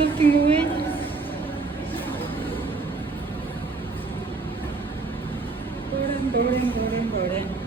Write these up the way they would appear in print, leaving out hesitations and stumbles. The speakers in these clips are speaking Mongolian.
Something away. Boring.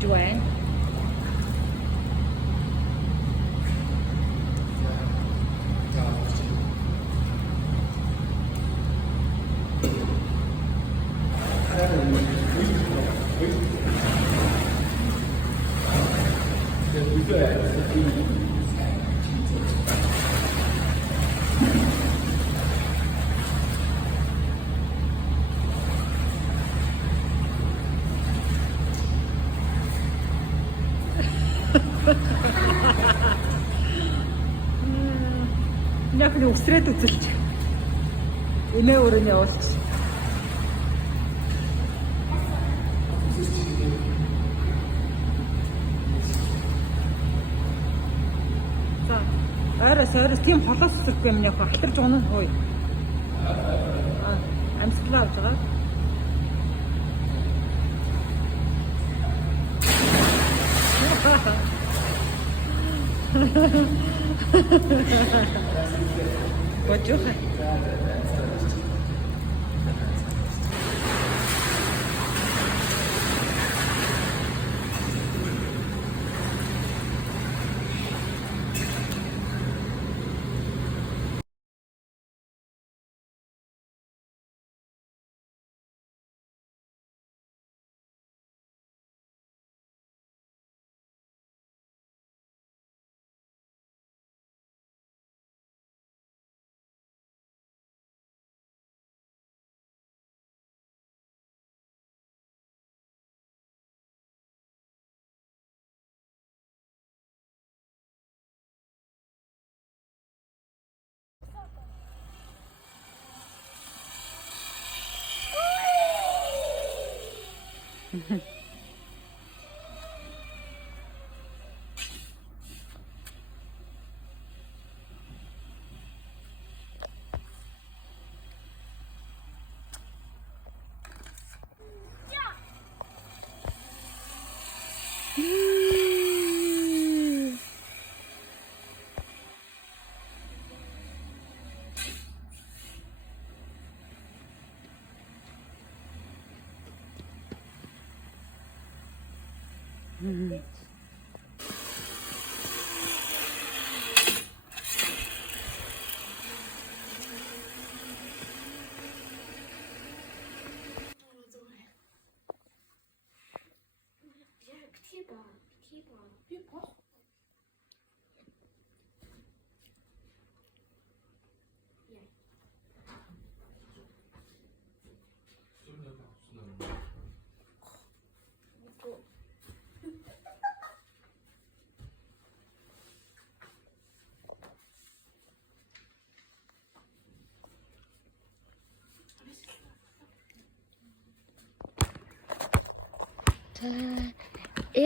Joanne. Яг нэг өсрээд үзэлч. Эмээ өрөөний уулч. За, ойроос тийм холоос үсрэхгүй юм яг халтарж унах хөөе. Амьсгалаа авч байгаа. Бочоха.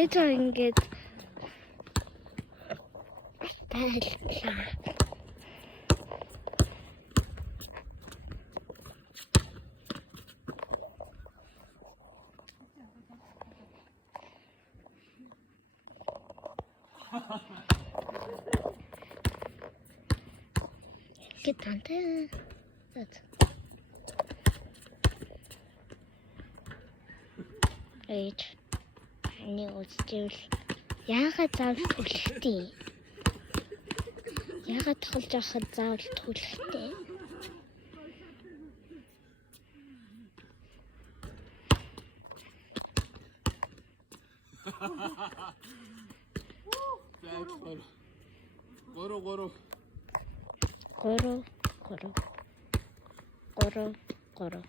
ээж ингээд тайлбарлаа. Гитантай. Ээж ани үзчихвэл яагаад заавал түлхтэй? Яагаад тохолж авахад заавал түлхтэй? Гурав.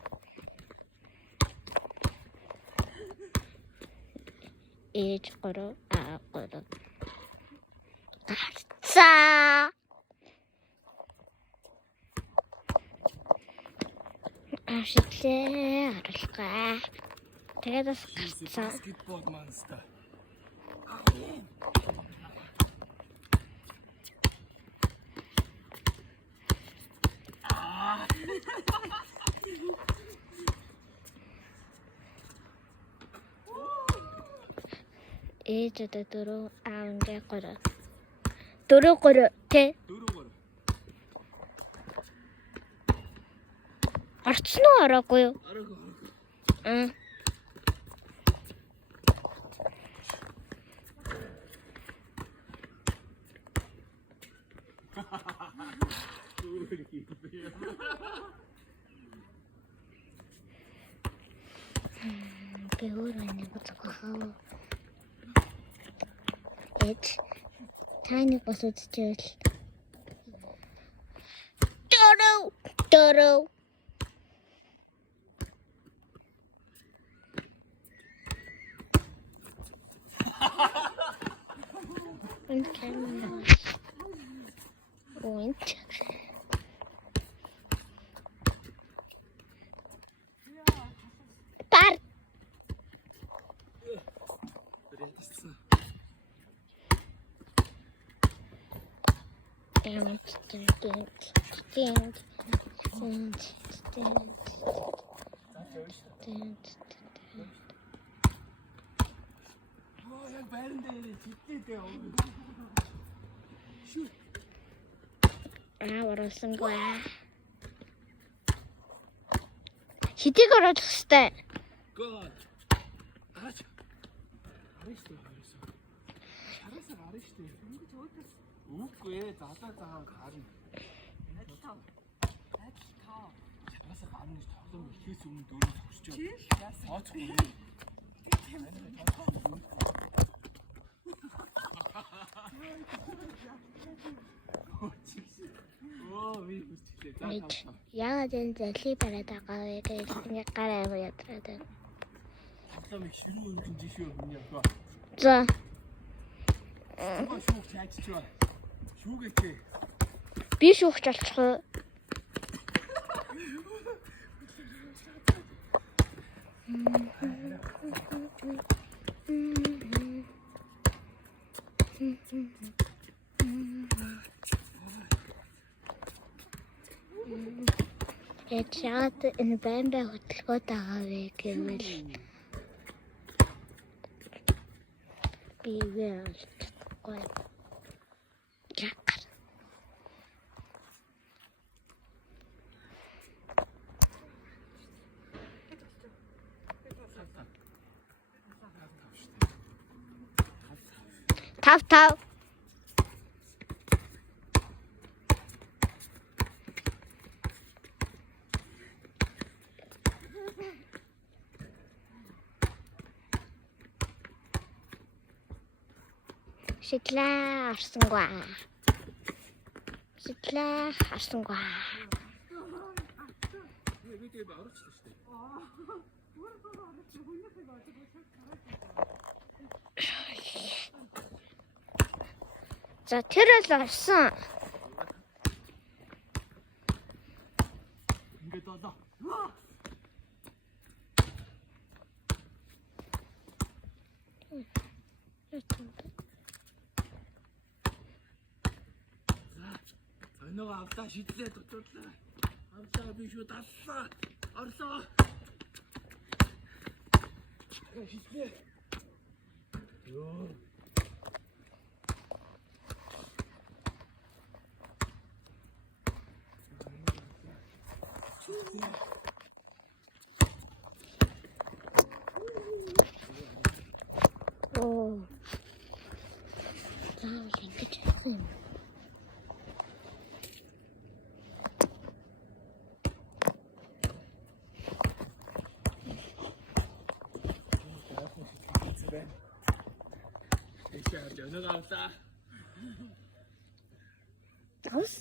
Ээж 3 3. Гарцаа. Ашиглээ оруулгаа. Тэгээд бас гарцаа. Баскетбол монстер. Ээж одоо 4 аав ингээ 3. 4 тий. 4. Орцсон уу ороогүй юу? Араагүй. Би өөрөө нэг боцгохоо. Ээж таны бос үзчихвэл. Дөрөв. Und Par. Яг байран дээр чигтээ. Оруулсангүй. Хитийг оруулах хэрэгтэй. Гол. Араач. Араач. Ингэж өөдөөс. Үгүй ээ, залаа заахан гарна. Адил тав. Шараас гарна гэж тоглоом ихээс өмнө дөрөв зогсож байна. Тооцохгүй. Яагаад энэ зэли бараад байгаа вэ гэж ингээ гараа яатраад байна. Тоглоом их ширүү юм чинь жишээ өгнө яа. За. Шүүх чаачих чаа. Шүүгээтэй. Би шүүхч болчих уу? Яагаад энэ баймбай хөтөлбөрөд байгаа вэ гэвэл би гой. Тав. Шидлээ харсангүй. Видео оруулчихсан шүү дээ. За тэр л орсон. Ингээд болоо. Өнөөгөө авлаа шидлээ дутуудлаа. Авлаа би шүү даллаа. Орлоо. Шидлээ. Йоо. Оо. Заавал ингэж юм. Өнөөгөө авлаа. Давс.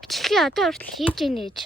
Бичлэгээ одоо хүртэл хийж ийнэ ээж.